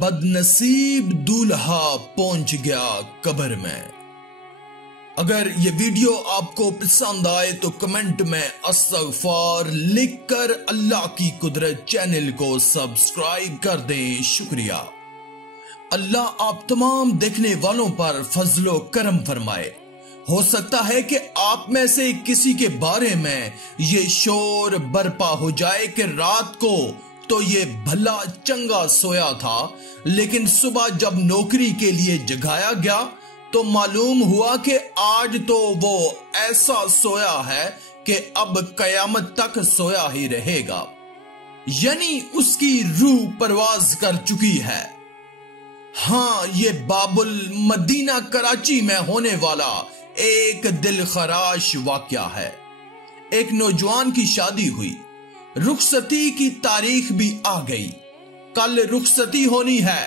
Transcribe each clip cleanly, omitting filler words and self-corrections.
बदनसीब दूल्हा पहुंच गया कब्र में। अगर ये वीडियो आपको पसंद आए तो कमेंट में अस्तगफार लिखकर अल्लाह की कुदरत चैनल को सब्सक्राइब कर दें। शुक्रिया। अल्लाह आप तमाम देखने वालों पर फजलो करम फरमाए। हो सकता है कि आप में से किसी के बारे में ये शोर बरपा हो जाए कि रात को तो ये भला चंगा सोया था, लेकिन सुबह जब नौकरी के लिए जगाया गया तो मालूम हुआ कि आज तो वो ऐसा सोया है कि अब कयामत तक सोया ही रहेगा। यानी उसकी रूह परवाज कर चुकी है। हाँ, ये बाबुल मदीना कराची में होने वाला एक दिलखराश वाकया है। एक नौजवान की शादी हुई, रुखसती की तारीख भी आ गई। कल रुखसती होनी है।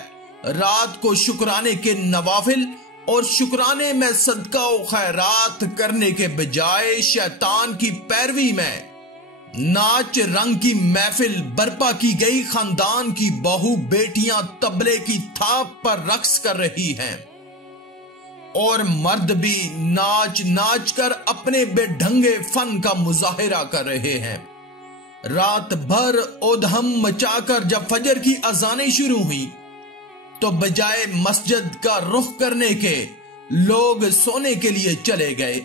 रात को शुक्राने के नवाफिल और शुक्राने में सदका और खैरात करने के बजाय शैतान की पैरवी में नाच रंग की महफिल बर्पा की गई। खानदान की बहू बेटियां तबले की थाप पर रक्स कर रही हैं और मर्द भी नाच नाच कर अपने बेढंगे फन का मुजाहिरा कर रहे हैं। रात भर ओधम मचाकर जब फजर की अजानें शुरू हुई तो बजाय मस्जिद का रुख करने के लोग सोने के लिए चले गए।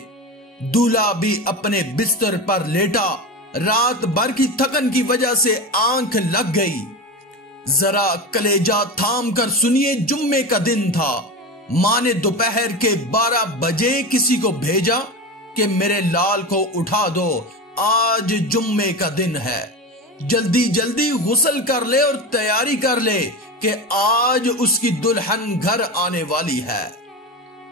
दूल्हा भी अपने बिस्तर पर लेटा। रात भर की थकन की वजह से आंख लग गई। जरा कलेजा थाम कर सुनिए, जुम्मे का दिन था। मां ने दोपहर के 12 बजे किसी को भेजा कि मेरे लाल को उठा दो, आज जुम्मे का दिन है। जल्दी जल्दी गुस्ल कर ले और तैयारी कर ले कि आज उसकी दुल्हन घर आने वाली है।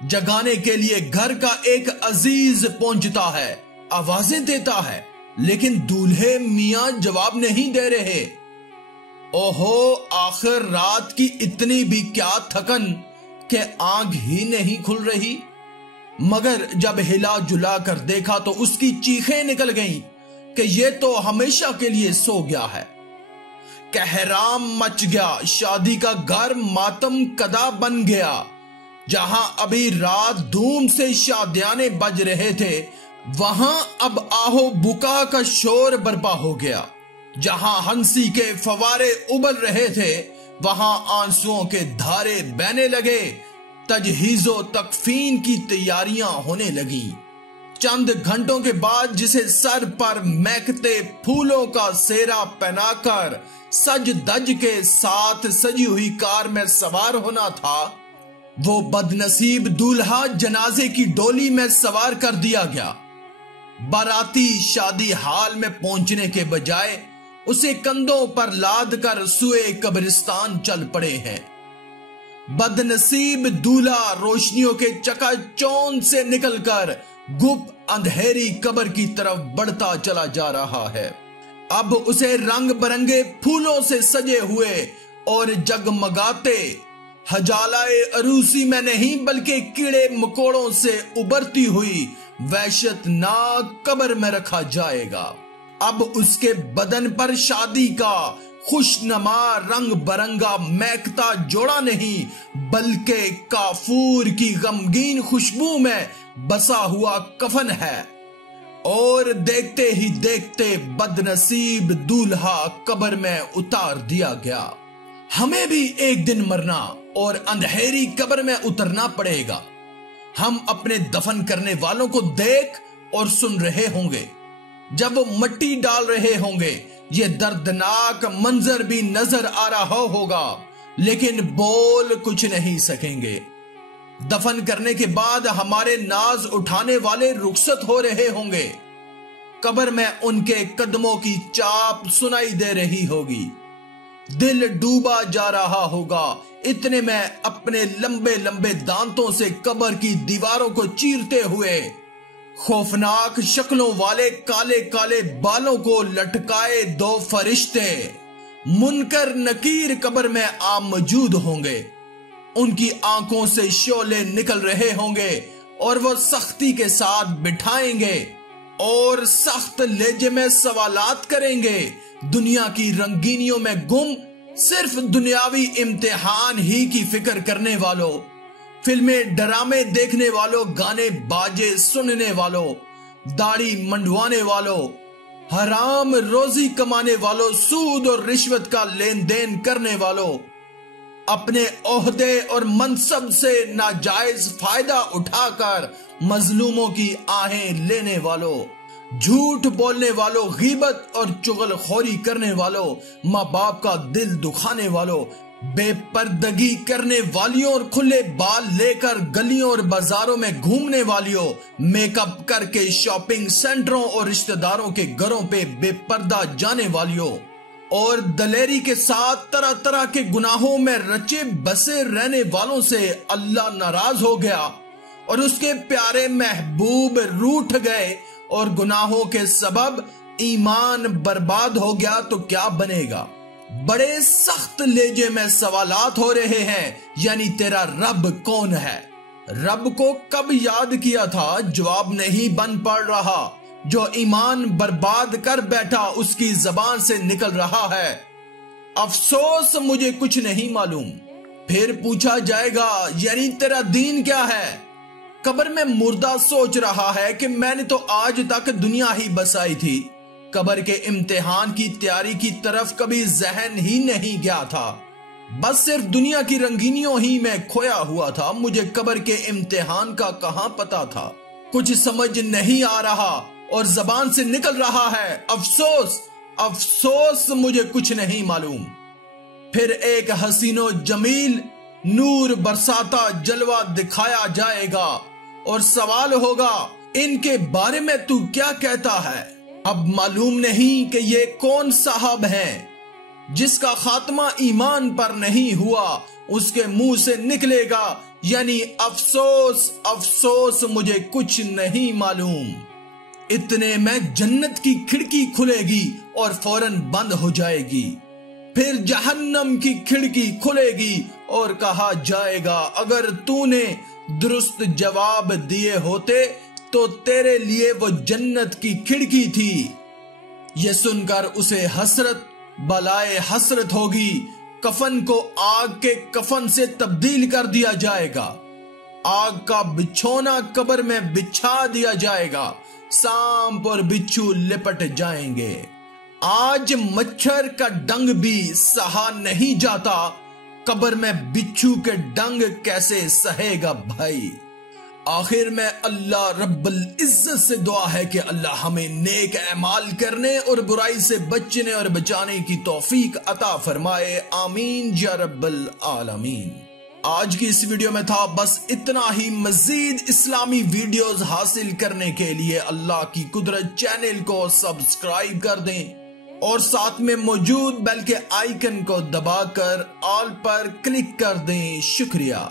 जगाने के लिए घर का एक अजीज पहुंचता है, आवाजें देता है, लेकिन दूल्हे मियां जवाब नहीं दे रहे। ओहो, आखिर रात की इतनी भी क्या थकन कि आंख ही नहीं खुल रही। मगर जब हिला जुला कर देखा तो उसकी चीखें निकल गईं कि ये तो हमेशा के लिए सो गया है। कहराम मच गया। शादी का घर मातम कदा बन गया। जहां अभी रात धूम से शादियाने बज रहे थे, वहां अब आहो बुका का शोर बर्पा हो गया। जहां हंसी के फवारे उबल रहे थे, वहां आंसुओं के धारे बहने लगे। तजहीजो तकफीन की तैयारियां होने लगी। चंद घंटों के बाद जिसे सर पर महकते फूलों का सेरा पहनाकर सज धज के साथ सजी हुई कार में सवार होना था, वो बदनसीब दूल्हा जनाजे की डोली में सवार कर दिया गया। बाराती शादी हाल में पहुंचने के बजाय उसे कंधों पर लाद कर सुए कब्रिस्तान चल पड़े हैं। बदनसीब दूल्हा रोशनियों के चकाचौंध से निकलकर गुप्त अंधेरी कब्र की तरफ बढ़ता चला जा रहा है। अब उसे रंग बिरंगे फूलों से सजे हुए और जगमगाते हजालाए अरूसी में नहीं बल्कि कीड़े मकोड़ों से उबरती हुई वहशतनाक कब्र में रखा जाएगा। अब उसके बदन पर शादी का खुशनमा रंग बरंगा महकता जोड़ा नहीं बल्कि काफूर की गमगीन खुशबू में बसा हुआ कफन है। और देखते ही देखते बदनसीब दूल्हा कब्र में उतार दिया गया। हमें भी एक दिन मरना और अंधेरी कब्र में उतरना पड़ेगा। हम अपने दफन करने वालों को देख और सुन रहे होंगे। जब वो मट्टी डाल रहे होंगे, ये दर्दनाक मंजर भी नजर आ रहा होगा, लेकिन बोल कुछ नहीं सकेंगे। दफन करने के बाद हमारे नाज उठाने वाले रुखसत हो रहे होंगे। कब्र में उनके कदमों की चाप सुनाई दे रही होगी। दिल डूबा जा रहा होगा। इतने में अपने लंबे लंबे दांतों से कब्र की दीवारों को चीरते हुए खौफनाक शक्लों वाले काले काले बालों को लटकाए 2 फरिश्ते मुनकर नकीर कब्र में आ मौजूद होंगे। उनकी आंखों से शोले निकल रहे होंगे और वो सख्ती के साथ बिठाएंगे और सख्त लहजे में सवालात करेंगे। दुनिया की रंगीनियों में गुम सिर्फ दुनियावी इम्तिहान ही की फिक्र करने वालों, फिल्में ड्रामे देखने वालों, गाने बाजे सुनने वालों, दाढ़ी मंडवाने वालों, हराम रोजी कमाने वालों, सूद और रिश्वत का लेन देन करने वालों, अपने ओहदे और मनसब से नाजायज फायदा उठाकर मजलूमों की आहें लेने वालों, झूठ बोलने वालों, गीबत और चुगलखोरी करने वालों, माँ बाप का दिल दुखाने वालों, बेपर्दगी करने वालियों और खुले बाल लेकर गलियों और बाजारों में घूमने वालियों, मेकअप करके शॉपिंग सेंटरों और रिश्तेदारों के घरों पे बेपर्दा जाने वालियों, और दलेरी के साथ तरह तरह के गुनाहों में रचे बसे रहने वालों से अल्लाह नाराज हो गया और उसके प्यारे महबूब रूठ गए और गुनाहों के सबब ईमान बर्बाद हो गया तो क्या बनेगा। बड़े सख्त लेजे में सवालात हो रहे हैं, यानी तेरा रब कौन है? रब को कब याद किया था? जवाब नहीं बन पड़ रहा। जो ईमान बर्बाद कर बैठा उसकी जबान से निकल रहा है, अफसोस मुझे कुछ नहीं मालूम। फिर पूछा जाएगा, यानी तेरा दीन क्या है? कब्र में मुर्दा सोच रहा है कि मैंने तो आज तक दुनिया ही बसाई थी, कब्र के इम्तिहान की तैयारी की तरफ कभी जहन ही नहीं गया था, बस सिर्फ दुनिया की रंगीनियों ही में खोया हुआ था। मुझे कब्र के इम्तिहान का कहां पता था? कुछ समझ नहीं आ रहा और जबान से निकल रहा है, अफसोस अफसोस मुझे कुछ नहीं मालूम। फिर एक हसीनो जमील नूर बरसाता जलवा दिखाया जाएगा और सवाल होगा, इनके बारे में तू क्या कहता है? अब मालूम नहीं कि ये कौन साहब हैं जिसका खात्मा ईमान पर नहीं हुआ, उसके मुंह से निकलेगा, यानी अफसोस अफसोस मुझे कुछ नहीं मालूम। इतने में जन्नत की खिड़की खुलेगी और फौरन बंद हो जाएगी। फिर जहन्नम की खिड़की खुलेगी और कहा जाएगा, अगर तूने दुरुस्त जवाब दिए होते तो तेरे लिए वो जन्नत की खिड़की थी। यह सुनकर उसे हसरत बलाए हसरत होगी। कफन को आग के कफन से तब्दील कर दिया जाएगा, आग का बिछोना कब्र में बिछा दिया जाएगा, सांप और बिच्छू लिपट जाएंगे। आज मच्छर का डंग भी सहा नहीं जाता, कब्र में बिच्छू के डंग कैसे सहेगा भाई। आखिर में अल्लाह रब्बुल इज्जत से दुआ है कि अल्लाह हमें नेक अमाल करने और बुराई से बचने और बचाने की तौफीक अता फरमाए। आमीन या रब्बुल आलमीन। आज की इस वीडियो में था बस इतना ही। मजीद इस्लामी वीडियोस हासिल करने के लिए अल्लाह की कुदरत चैनल को सब्सक्राइब कर दें और साथ में मौजूद बेल के आइकन को दबाकर ऑल पर क्लिक कर दें। शुक्रिया।